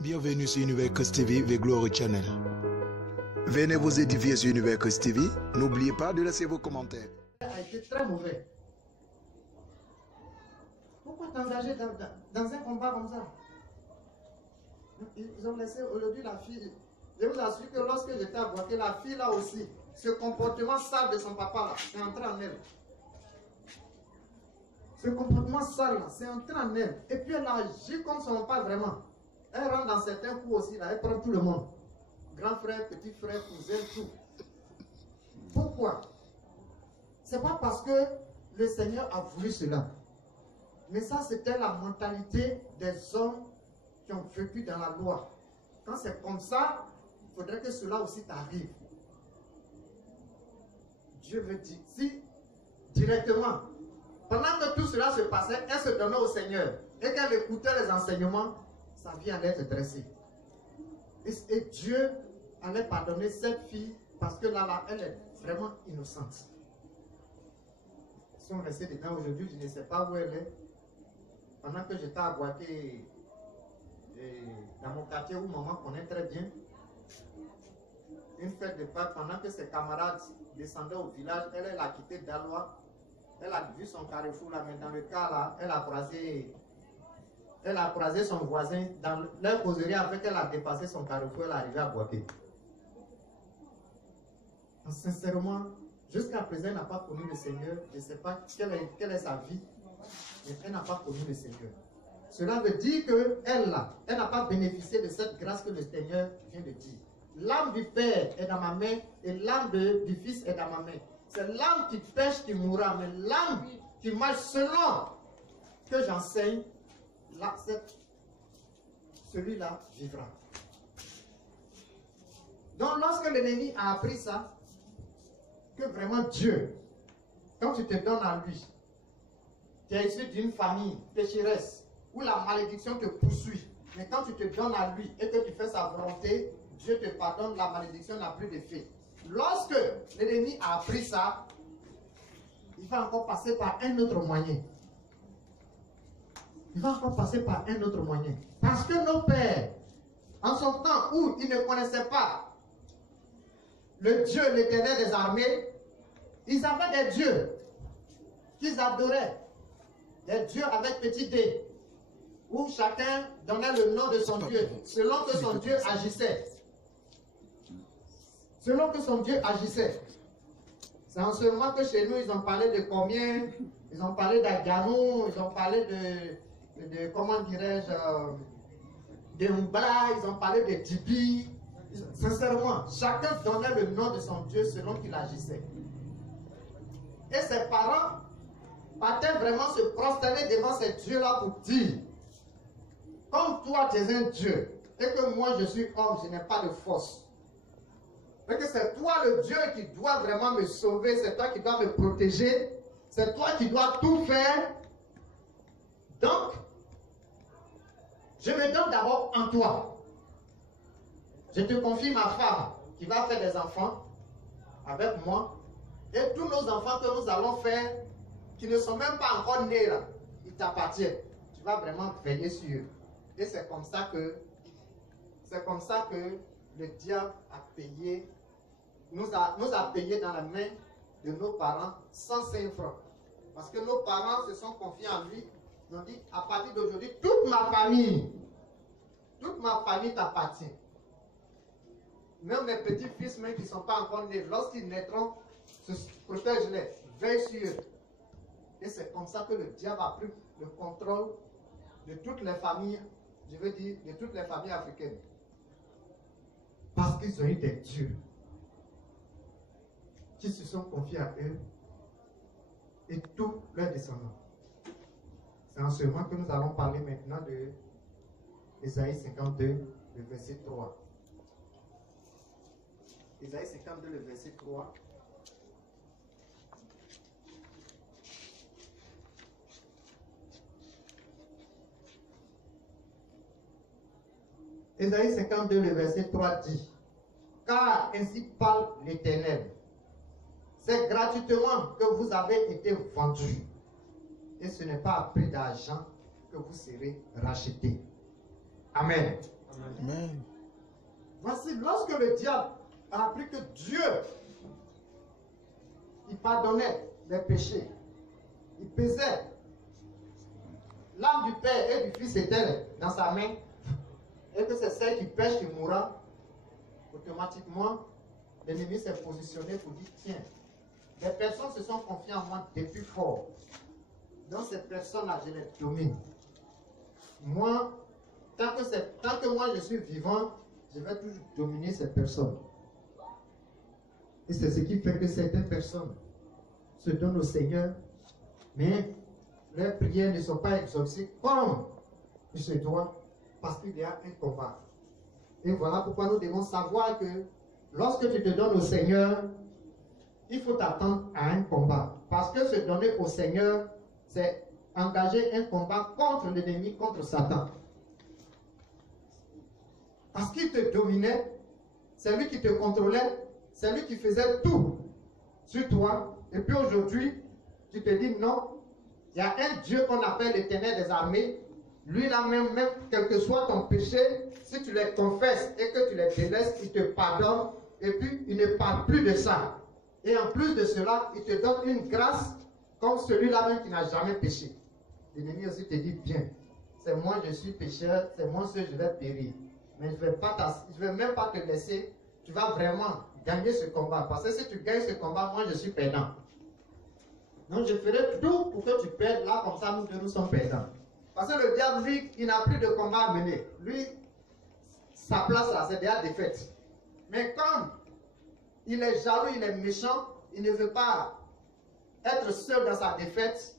Bienvenue sur Univercus TV The Glory Channel. Venez vous édifier sur Univercus TV. N'oubliez pas de laisser vos commentaires. A été très mauvais. Pourquoi t'engager dans un combat comme ça? Ils ont laissé aujourd'hui la fille. Je vous assure que lorsque j'étais à Boaké, la fille là aussi, ce comportement sale de son papa là, c'est entré en elle. Ce comportement sale là, c'est entré en elle. Et puis elle agit comme son papa vraiment. Elle rentre dans certains coups aussi là, elle prend tout le monde. Grand frère, petit frère, cousin, tout. Pourquoi? C'est pas parce que le Seigneur a voulu cela. Mais ça, c'était la mentalité des hommes qui ont vécu dans la loi. Quand c'est comme ça, il faudrait que cela aussi t'arrive. Dieu veut dire, si directement, pendant que tout cela se passait, elle se donnait au Seigneur et qu'elle écoutait les enseignements, sa vie allait être dressée. Et Dieu allait pardonner cette fille parce que là, elle est vraiment innocente. Ils sont restés dedans aujourd'hui, je ne sais pas où elle est. Pendant que j'étais à Boaké, dans mon quartier où maman connaît très bien, une fête de Pâques, pendant que ses camarades descendaient au village, elle a quitté Daloa. Elle a vu son carrefour là, mais dans le cas là, elle a croisé son voisin. Dans leur causerie, après qu'elle a dépassé son carrefour, elle est arrivée à Boaké. Sincèrement, jusqu'à présent, elle n'a pas connu le Seigneur. Je ne sais pas quelle est sa vie, mais elle n'a pas connu le Seigneur. Cela veut dire qu'elle n'a pas bénéficié de cette grâce que le Seigneur vient de dire. L'âme du Père est dans ma main et l'âme du Fils est dans ma main. C'est l'âme qui pêche qui mourra, mais l'âme qui marche selon que j'enseigne, celui-là vivra. Donc lorsque l'ennemi a appris ça, que vraiment Dieu, quand tu te donnes à lui, tu es issu d'une famille pécheresse, où la malédiction te poursuit, mais quand tu te donnes à lui et que tu fais sa volonté, Dieu te pardonne, la malédiction n'a plus d'effet. Lorsque l'ennemi a appris ça, il va encore passer par un autre moyen. Il va encore passer par un autre moyen. Parce que nos pères, en son temps où ils ne connaissaient pas le Dieu, l'Éternel des armées, ils avaient des dieux qu'ils adoraient. Des dieux avec petit d, où chacun donnait le nom de son Dieu, selon que son Dieu agissait. Selon que son Dieu agissait. C'est en ce moment que chez nous, ils ont parlé de combien, ils ont parlé d'Aganou, ils ont parlé de comment dirais-je, de Mbala, ils ont parlé de Tibi. Sincèrement, chacun donnait le nom de son Dieu selon qu'il agissait. Et ses parents partaient vraiment se prosterner devant ces dieux-là pour dire, comme toi tu es un Dieu, et que moi je suis homme, je n'ai pas de force. Et que c'est toi le Dieu qui doit vraiment me sauver, c'est toi qui dois me protéger, c'est toi qui dois tout faire. Donc, je me donne d'abord en toi. Je te confie ma femme qui va faire des enfants avec moi. Et tous nos enfants que nous allons faire, qui ne sont même pas encore nés là, ils t'appartiennent. Tu vas vraiment veiller sur eux. Et c'est comme ça que le diable a payé, nous a payé dans la main de nos parents 105 francs. Parce que nos parents se sont confiés en lui. Ils ont dit, à partir d'aujourd'hui, toute ma famille t'appartient. Même les petits-fils même qui ne sont pas encore nés, lorsqu'ils naîtront, protège-les, veille sur eux. Et c'est comme ça que le diable a pris le contrôle de toutes les familles, je veux dire, de toutes les familles africaines. Parce qu'ils ont eu des dieux qui se sont confiés à eux et tous leurs descendants. C'est en ce moment que nous allons parler maintenant de Ésaïe 52, le verset 3. Ésaïe 52, le verset 3. Ésaïe 52, le verset 3 dit, car ainsi parle l'Éternel, c'est gratuitement que vous avez été vendus, et ce n'est pas à prix d'argent que vous serez rachetés. Amen. Amen. Amen. Voici, lorsque le diable a appris que Dieu, il pardonnait les péchés, il pesait l'âme du Père et du Fils éternel dans sa main, et que c'est celle qui pêche qui mourra, automatiquement, l'ennemi s'est positionné pour dire, tiens, les personnes se sont confiées en moi depuis fort. Donc ces personnes-là, je les domine. Moi, tant que moi je suis vivant, je vais toujours dominer ces personnes. Et c'est ce qui fait que certaines personnes se donnent au Seigneur, mais leurs prières ne sont pas exaucées comme il se doit, parce qu'il y a un combat. Et voilà pourquoi nous devons savoir que lorsque tu te donnes au Seigneur, il faut t'attendre à un combat. Parce que se donner au Seigneur, c'est engager un combat contre l'ennemi, contre Satan. Parce qu'il te dominait, c'est lui qui te contrôlait, c'est lui qui faisait tout sur toi. Et puis aujourd'hui, tu te dis non, il y a un Dieu qu'on appelle l'Éternel des armées. Lui là même, quel que soit ton péché, si tu les confesses et que tu les délaisses, il te pardonne. Et puis, il ne parle plus de ça. Et en plus de cela, il te donne une grâce comme celui-là même qui n'a jamais péché. L'ennemi aussi te dit, bien, c'est moi, je suis pécheur, c'est moi seul, je vais périr. Mais je ne vais même pas te laisser, tu vas vraiment gagner ce combat. Parce que si tu gagnes ce combat, moi je suis perdant. Donc je ferai tout pour que tu perdes, là comme ça nous deux nous sommes perdants. Parce que le diable, lui, il n'a plus de combat à mener. Lui, sa place là, c'est déjà défaite. Mais comme il est jaloux, il est méchant, il ne veut pas être seul dans sa défaite,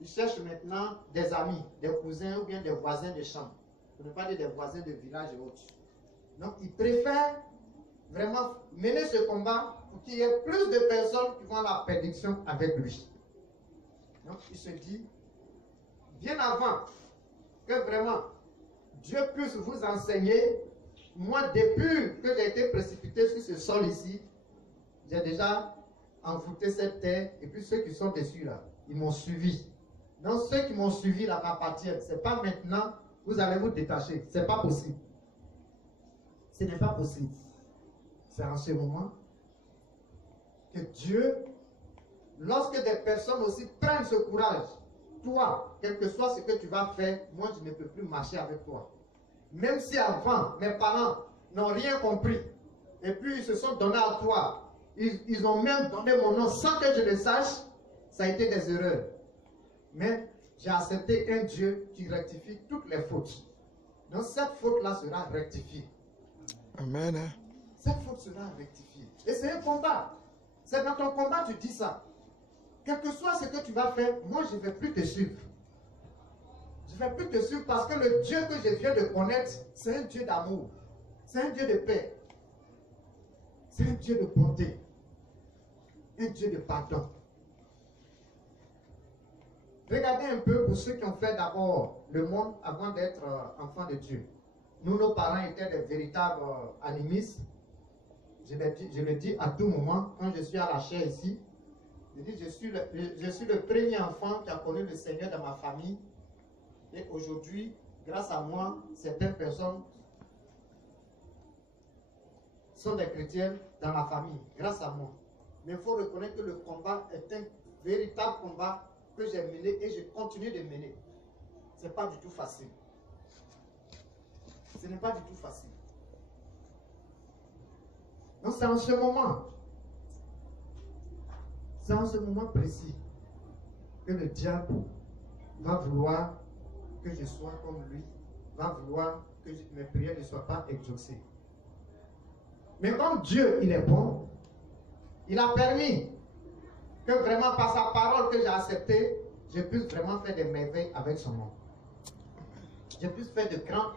il cherche maintenant des amis, des cousins ou bien des voisins de chambre. Pour ne pas dire des voisins de village et autres. Donc il préfère vraiment mener ce combat pour qu'il y ait plus de personnes qui vont à la perdition avec lui. Donc il se dit, bien avant que vraiment Dieu puisse vous enseigner, moi depuis que j'ai été précipité sur ce sol ici, j'ai déjà envoûté cette terre et puis ceux qui sont dessus là, ils m'ont suivi. Donc ceux qui m'ont suivi là m'appartiennent. Ce n'est pas maintenant vous allez vous détacher. Ce n'est pas possible. Ce n'est pas possible. C'est en ce moment que Dieu, lorsque des personnes aussi prennent ce courage, toi, quel que soit ce que tu vas faire, moi je ne peux plus marcher avec toi. Même si avant, mes parents n'ont rien compris, et puis ils se sont donnés à toi, ils ont même donné mon nom sans que je le sache, ça a été des erreurs. Mais j'ai accepté un Dieu qui rectifie toutes les fautes. Donc cette faute-là sera rectifiée. Amen. Cette faute sera rectifiée. Et c'est un combat. C'est dans ton combat tu dis ça. Quel que soit ce que tu vas faire, moi je ne vais plus te suivre. Je ne vais plus te suivre parce que le Dieu que je viens de connaître, c'est un Dieu d'amour. C'est un Dieu de paix. C'est un Dieu de bonté. Un Dieu de pardon. Regardez un peu pour ceux qui ont fait d'abord le monde avant d'être enfants de Dieu. Nous, nos parents étaient des véritables animistes. Je le dis à tout moment, quand je suis à la chaire ici, je dis je suis le premier enfant qui a connu le Seigneur dans ma famille. Et aujourd'hui, grâce à moi, certaines personnes sont des chrétiens dans la famille, grâce à moi. Mais il faut reconnaître que le combat est un véritable combat que j'ai mené et je continue de mener. Ce n'est pas du tout facile. Ce n'est pas du tout facile. Donc c'est en ce moment précis que le diable va vouloir que je sois comme lui, va vouloir que mes prières ne soient pas exaucées. Mais comme Dieu, il est bon, il a permis que vraiment par sa parole que j'ai acceptée, je puisse vraiment faire des merveilles avec son nom. Je puisse faire de grandes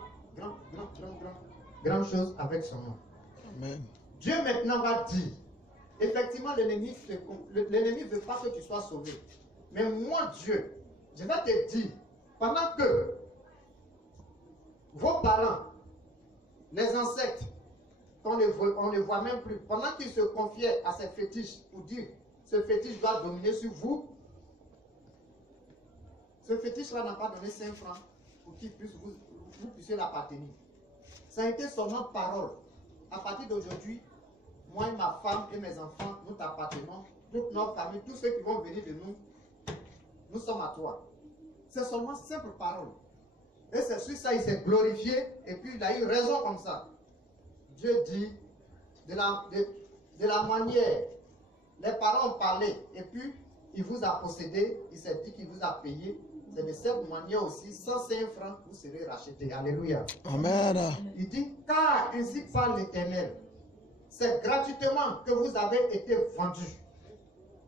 choses avec son nom. Amen. Dieu maintenant va dire, effectivement l'ennemi ne veut pas que tu sois sauvé. Mais moi Dieu, je vais te dire, pendant que vos parents, les ancêtres, on ne voit même plus, pendant qu'ils se confiaient à ces fétiches pour dire, ce fétiche doit dominer sur vous, ce fétiche-là n'a pas donné 5 francs pour qu'il puisse vous puissiez l'appartenir. Ça a été seulement parole. À partir d'aujourd'hui, moi et ma femme et mes enfants, nous t'appartenons. Toute notre famille, tous ceux qui vont venir de nous, nous sommes à toi. C'est seulement simple parole. Et c'est sur ça, il s'est glorifié et puis il a eu raison comme ça. Dieu dit, de la manière, les parents ont parlé et puis il vous a possédé, il s'est dit qu'il vous a payé. C'est de cette manière aussi, 105 francs, vous serez rachetés. Alléluia. Amen. Il dit, car ainsi parle l'Éternel. C'est gratuitement que vous avez été vendus.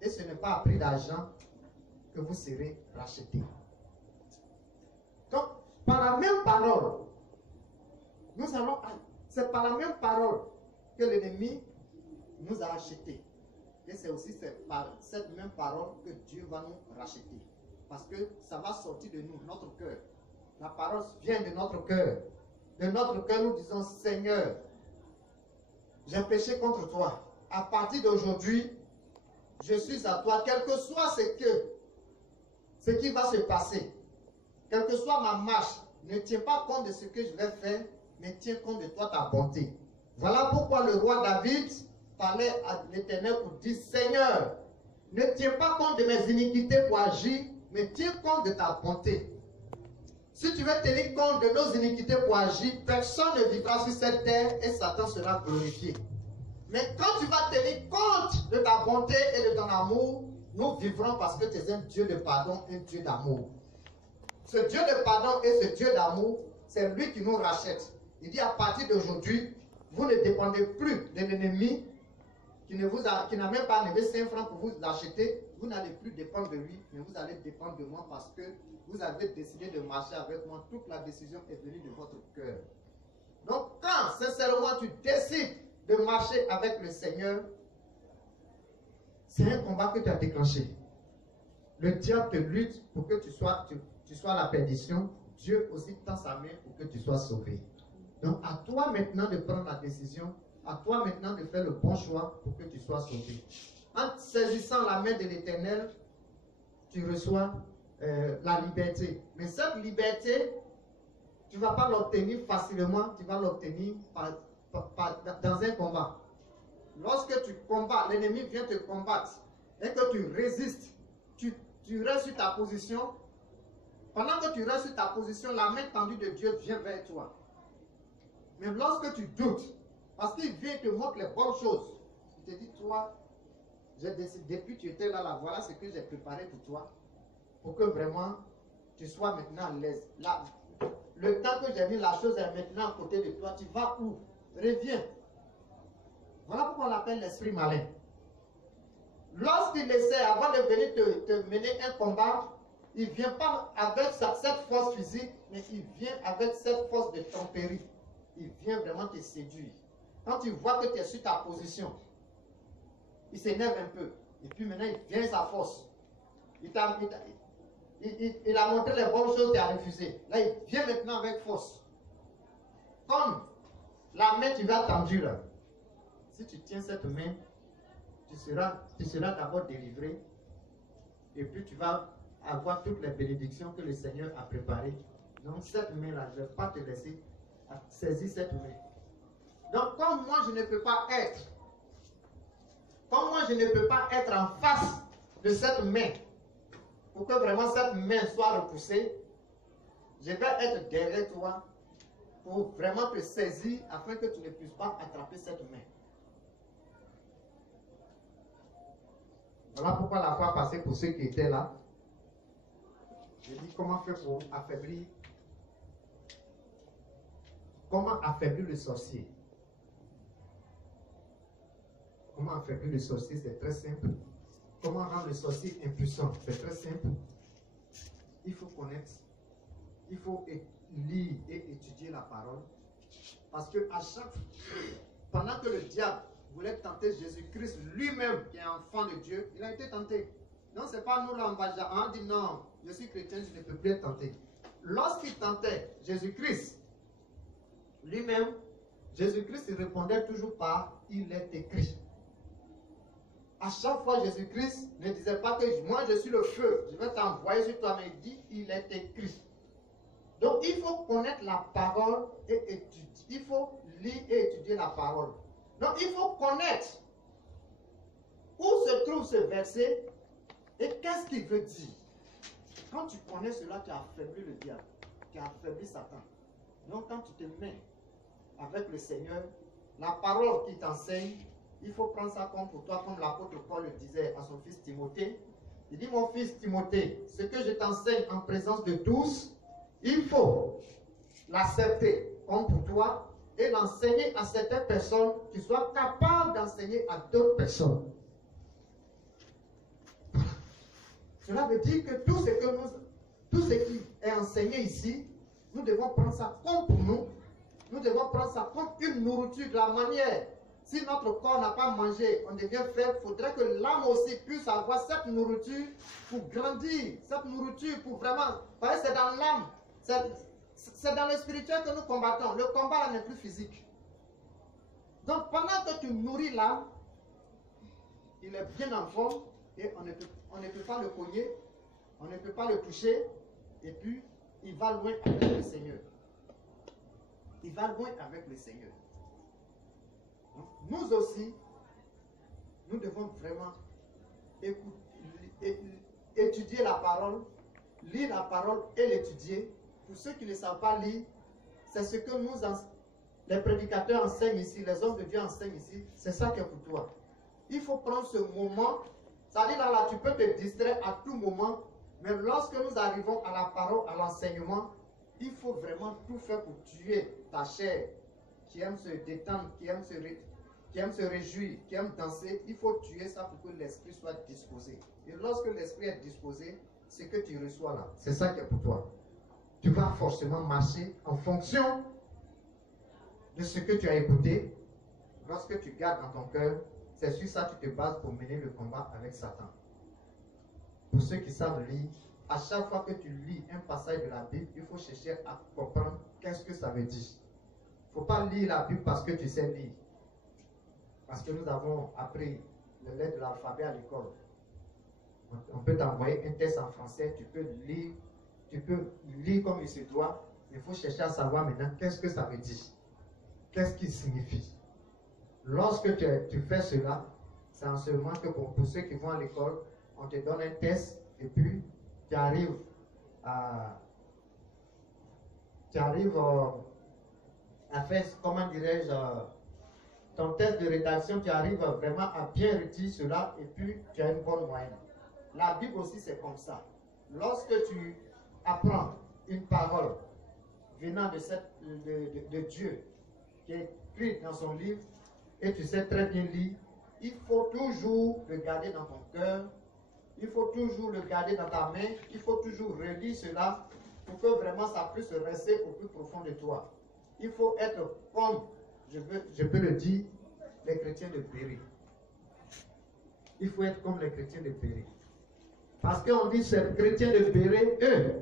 Et ce n'est pas à prix d'argent que vous serez rachetés. Donc, par la même parole, nous allons, c'est par la même parole que l'ennemi nous a achetés. Et c'est aussi par cette même parole que Dieu va nous racheter. Parce que ça va sortir de nous, notre cœur. La parole vient de notre cœur. De notre cœur, nous disons, Seigneur, j'ai péché contre toi. À partir d'aujourd'hui, je suis à toi. Quel que soit ce qui va se passer, quelle que soit ma marche, ne tiens pas compte de ce que je vais faire, mais tiens compte de toi, ta bonté. Voilà pourquoi le roi David parlait à l'Éternel pour dire, Seigneur, ne tiens pas compte de mes iniquités pour agir, mais tiens compte de ta bonté. Si tu veux tenir compte de nos iniquités pour agir, personne ne vivra sur cette terre et Satan sera glorifié. Mais quand tu vas tenir compte de ta bonté et de ton amour, nous vivrons parce que tu es un Dieu de pardon, un Dieu d'amour. Ce Dieu de pardon et ce Dieu d'amour, c'est lui qui nous rachète. Il dit à partir d'aujourd'hui, vous ne dépendez plus de l'ennemi qui n'a même pas levé 5 francs pour vous l'acheter. Vous n'allez plus dépendre de lui, mais vous allez dépendre de moi parce que vous avez décidé de marcher avec moi. Toute la décision est venue de votre cœur. Donc quand sincèrement tu décides de marcher avec le Seigneur, c'est un combat que tu as déclenché. Le diable te lutte pour que tu sois à la perdition. Dieu aussi tend sa main pour que tu sois sauvé. Donc à toi maintenant de prendre la décision, à toi maintenant de faire le bon choix pour que tu sois sauvé. En saisissant la main de l'Éternel, tu reçois la liberté. Mais cette liberté, tu ne vas pas l'obtenir facilement, tu vas l'obtenir dans un combat. Lorsque tu combats, l'ennemi vient te combattre et que tu résistes, tu restes sur ta position. Pendant que tu restes sur ta position, la main tendue de Dieu vient vers toi. Mais lorsque tu doutes, parce qu'il vient te montrer les bonnes choses, il te dit, toi, j'ai décidé, depuis que tu étais là, voilà ce que j'ai préparé pour toi, pour que vraiment tu sois maintenant à l'aise. Le temps que j'ai mis la chose est maintenant à côté de toi, tu vas où? Reviens. Voilà pourquoi on l'appelle l'esprit malin. Lorsqu'il essaie, avant de venir te mener un combat, il ne vient pas avec cette force physique, mais il vient avec cette force de tempérie. Il vient vraiment te séduire. Quand tu vois que tu es sur ta position, il s'énerve un peu. Et puis maintenant, il vient sa force. Il a montré les bonnes choses, tu as refusé. Là, il vient maintenant avec force. Comme la main tu vas tendue là. Si tu tiens cette main, tu seras d'abord délivré. Et puis tu vas avoir toutes les bénédictions que le Seigneur a préparées. Donc cette main-là, je ne vais pas te laisser saisir cette main. Donc comme moi je ne peux pas être en face de cette main, pour que vraiment cette main soit repoussée, je vais être derrière toi pour vraiment te saisir afin que tu ne puisses pas attraper cette main. Voilà pourquoi la fois passée, pour ceux qui étaient là, j'ai dit comment faire pour affaiblir. Comment affaiblir le sorcier? Comment affaiblir le sorcier? C'est très simple. Comment rendre le sorcier impuissant? C'est très simple. Il faut connaître, il faut lire et étudier la parole. Parce que à chaque fois, pendant que le diable voulait tenter Jésus-Christ lui-même, qui est enfant de Dieu, il a été tenté. Non, ce n'est pas nous là, on dit non, je suis chrétien, je ne peux plus être tenté. Lorsqu'il tentait Jésus-Christ lui-même, Jésus-Christ répondait toujours par « il est écrit ». À chaque fois, Jésus-Christ ne disait pas que moi je suis le feu, je vais t'envoyer sur toi, mais il dit « il est écrit ». Donc, il faut connaître la parole et étudier. Il faut lire et étudier la parole. Donc, il faut connaître où se trouve ce verset et qu'est-ce qu'il veut dire. Quand tu connais cela, tu as affaibli le diable. Tu as affaibli Satan. Donc, quand tu te mets avec le Seigneur, la parole qui t'enseigne, il faut prendre ça comme pour toi, comme l'apôtre Paul le disait à son fils Timothée. Il dit, mon fils Timothée, ce que je t'enseigne en présence de tous, il faut l'accepter comme pour toi et l'enseigner à certaines personnes qui soient capables d'enseigner à d'autres personnes. Voilà. Cela veut dire que tout ce qui est enseigné ici, nous devons prendre ça comme pour nous. Nous devons prendre ça comme une nourriture de la manière. Si notre corps n'a pas mangé, on devient faible, il faudrait que l'âme aussi puisse avoir cette nourriture pour grandir, cette nourriture pour vraiment... Parce que c'est dans l'âme, c'est dans le spirituel que nous combattons. Le combat là n'est plus physique. Donc pendant que tu nourris l'âme, il est bien en forme et on ne peut pas le cogner, on ne peut pas le toucher, et puis il va loin avec le Seigneur. Il va loin avec le Seigneur. Donc, nous aussi, nous devons vraiment étudier la parole, lire la parole et l'étudier. Pour ceux qui ne savent pas lire, c'est ce que les prédicateurs enseignent ici, les hommes de Dieu enseignent ici, c'est ça qui est pour toi. Il faut prendre ce moment, c'est-à-dire là, tu peux te distraire à tout moment, mais lorsque nous arrivons à la parole, à l'enseignement, il faut vraiment tout faire pour tuer ta chair, qui aime se détendre, qui aime se réjouir, qui aime danser. Il faut tuer ça pour que l'esprit soit disposé. Et lorsque l'esprit est disposé, ce que tu reçois là, c'est ça qui est pour toi. Tu vas forcément marcher en fonction de ce que tu as écouté. Lorsque tu gardes dans ton cœur, c'est sur ça que tu te bases pour mener le combat avec Satan. Pour ceux qui savent lire, à chaque fois que tu lis un passage de la Bible, il faut chercher à comprendre qu'est-ce que ça veut dire. Il ne faut pas lire la Bible parce que tu sais lire. Parce que nous avons appris les lettres de l'alphabet à l'école. On peut t'envoyer un test en français, tu peux lire comme il se doit, mais il faut chercher à savoir maintenant qu'est-ce que ça veut dire. Qu'est-ce qu'il signifie. Lorsque tu fais cela, c'est en ce moment que pour ceux qui vont à l'école, on te donne un test et puis tu arrives à faire, comment dirais-je, ton test de rédaction, tu arrives vraiment à bien rédiger cela et puis tu as une bonne moyenne. La Bible aussi c'est comme ça. Lorsque tu apprends une parole venant de Dieu qui est écrite dans son livre et tu sais très bien lire, il faut toujours le garder dans ton cœur, il faut toujours le garder dans ta main, il faut toujours relire cela pour que vraiment ça puisse rester au plus profond de toi. Il faut être comme, je peux le dire, les chrétiens de Béry. Il faut être comme les chrétiens de Béry. Parce qu'on dit ces chrétiens de Béry, eux,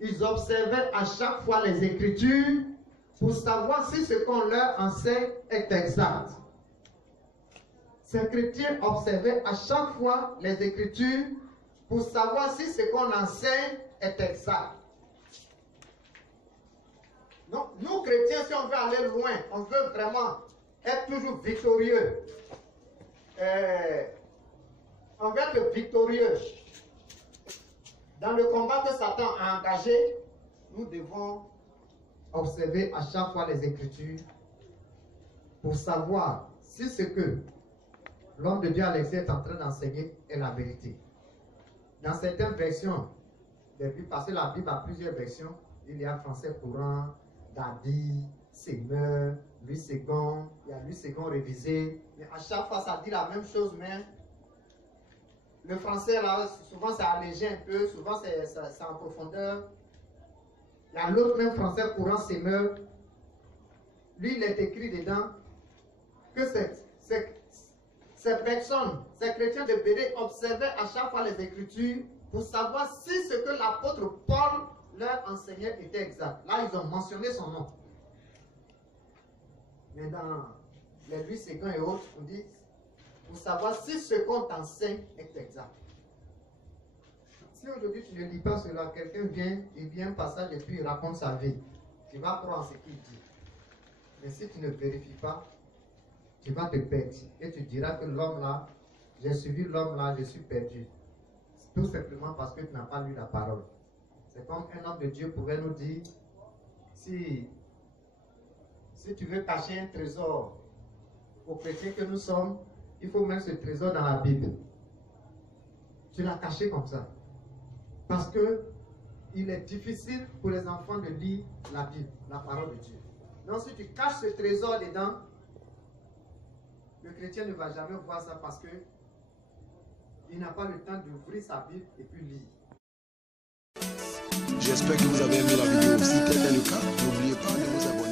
ils observaient à chaque fois les Écritures pour savoir si ce qu'on leur enseigne est exact. Ces chrétiens observaient à chaque fois les Écritures pour savoir si ce qu'on enseigne est exact. Donc, nous chrétiens, si on veut aller loin, on veut vraiment être toujours victorieux. On veut être victorieux dans le combat que Satan a engagé. Nous devons observer à chaque fois les Écritures pour savoir si ce que l'homme de Dieu Alexis est en train d'enseigner est la vérité. Dans certaines versions des Bibles, parce que la Bible a plusieurs versions, il y a français courant, Dadi, Semeur, Louis II, il y a Louis II révisé, mais à chaque fois ça dit la même chose, mais le français là, souvent c'est allégé un peu, souvent c'est en profondeur. Il y a l'autre même français courant, Semeur, lui il est écrit dedans que ces personnes, ces chrétiens de Béret observaient à chaque fois les Écritures pour savoir si ce que l'apôtre Paul leur enseignait était exact. Là, ils ont mentionné son nom. Mais dans les Louis II et autres, on dit pour savoir si ce qu'on t'enseigne est exact. Si aujourd'hui tu ne lis pas cela, quelqu'un vient, il lit un passage et puis il raconte sa vie. Tu vas croire ce qu'il dit. Mais si tu ne vérifies pas, tu vas te perdre. Et tu diras que l'homme là, j'ai suivi l'homme là, je suis perdu. Tout simplement parce que tu n'as pas lu la parole. C'est comme un homme de Dieu pouvait nous dire, si tu veux cacher un trésor aux chrétiens que nous sommes, il faut mettre ce trésor dans la Bible. Tu l'as caché comme ça. Parce que il est difficile pour les enfants de lire la Bible, la parole de Dieu. Donc si tu caches ce trésor dedans, le chrétien ne va jamais voir ça parce que il n'a pas le temps d'ouvrir sa Bible et puis lire. J'espère que vous avez aimé la vidéo. Si tel est le cas, n'oubliez pas de vous abonner.